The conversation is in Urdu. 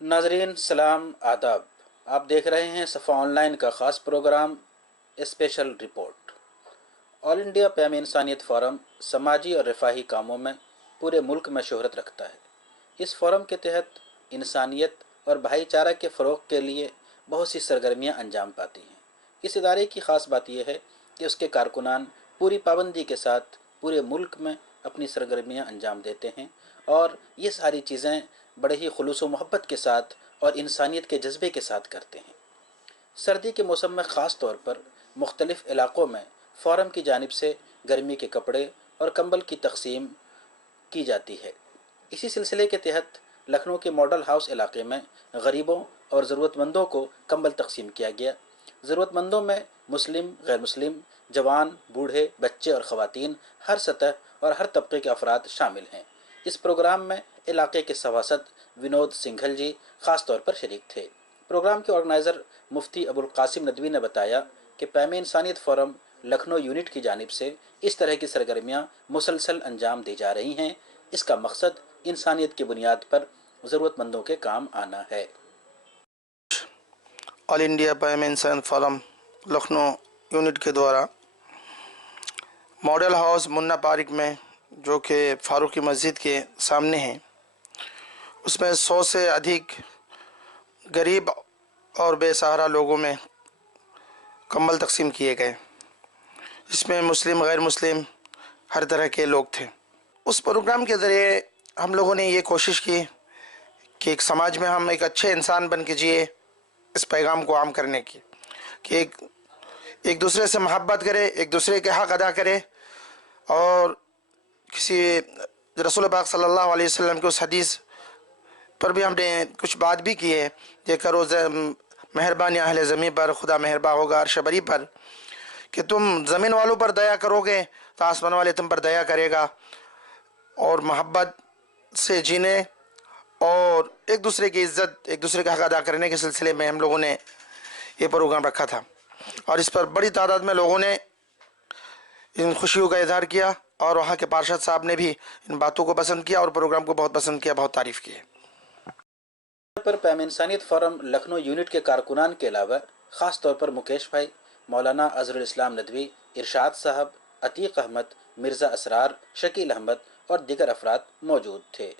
ناظرین سلام آداب، آپ دیکھ رہے ہیں صفا آن لائن کا خاص پروگرام اسپیشل رپورٹ۔ آل انڈیا پیام انسانیت فورم سماجی اور رفاہی کاموں میں پورے ملک میں شہرت رکھتا ہے۔ اس فورم کے تحت انسانیت اور بھائی چارہ کے فروغ کے لیے بہت سی سرگرمیاں انجام پاتی ہیں۔ اس ادارے کی خاص بات یہ ہے کہ اس کے کارکنان پوری پابندی کے ساتھ پورے ملک میں اپنی سرگرمیاں انجام دیتے ہیں، اور یہ ساری چیزیں بڑے ہی خلوص و محبت کے ساتھ اور انسانیت کے جذبے کے ساتھ کرتے ہیں۔ سردی کے موسم میں خاص طور پر مختلف علاقوں میں فورم کی جانب سے گرمی کے کپڑے اور کمبل کی تقسیم کی جاتی ہے۔ اسی سلسلے کے تحت لکھنؤ کے ماڈل ہاؤس علاقے میں غریبوں اور ضرورت مندوں کو کمبل تقسیم کیا گیا۔ ضرورت مندوں میں مسلم، غیر مسلم، جوان، بوڑھے، بچے اور خواتین، ہر سطح اور ہر طبقے کے افراد شامل ہیں۔ اس پروگرام میں علاقے کے سبھاسد ونود سنگھل جی خاص طور پر شریک تھے۔ پروگرام کے آرگنائزر مفتی ابو القاسم ندوی نے بتایا کہ پیام انسانیت فورم لکھنؤ یونٹ کی جانب سے اس طرح کی سرگرمیاں مسلسل انجام دی جا رہی ہیں۔ اس کا مقصد انسانیت کی بنیاد پر ضرورت مندوں کے کام آنا ہے۔ آل انڈیا پیام انسانیت فورم لکھنؤ یونٹ کے دوارا ماڈل ہاؤس منا پارک میں، جو کہ فاروقی مسجد کے سامنے ہے، اس میں 100 سے ادھک غریب اور بے سہارا لوگوں میں کمبل تقسیم کیے گئے، جس میں مسلم، غیر مسلم، ہر طرح کے لوگ تھے۔ اس پروگرام کے ذریعے ہم لوگوں نے یہ کوشش کی کہ ایک سماج میں ہم ایک اچھے انسان بن کے جئے، اس پیغام کو عام کرنے کی، کہ ایک دوسرے سے محبت کرے، ایک دوسرے کے حق ادا کرے، اور کسی رسول پاک صلی اللہ علیہ وسلم کے اس حدیث پر بھی ہم نے کچھ بات بھی کی ہے کہ کرو مہربانی اہل زمین پر، خدا مہربان ہوگا عرش بری پر، کہ تم زمین والوں پر دیا کرو گے تو آسمان والے تم پر دیا کرے گا، اور محبت سے جینے اور ایک دوسرے کی عزت، ایک دوسرے کا حق ادا کرنے کے سلسلے میں ہم لوگوں نے یہ پروگرام رکھا تھا، اور اس پر بڑی تعداد میں لوگوں نے ان خوشیوں کا اظہار کیا، اور وہاں کے پارشد صاحب نے بھی ان باتوں کو پسند کیا اور پروگرام کو بہت پسند کیا، بہت تعریف کی ہے۔ پر پیام انسانیت فورم لکھنؤ یونٹ کے کارکنان کے علاوہ خاص طور پر مکیش بھائی، مولانا اظہر الاسلام ندوی، ارشاد صاحب، عتیق احمد، مرزا اسرار، شکیل احمد اور دیگر افراد موجود تھے۔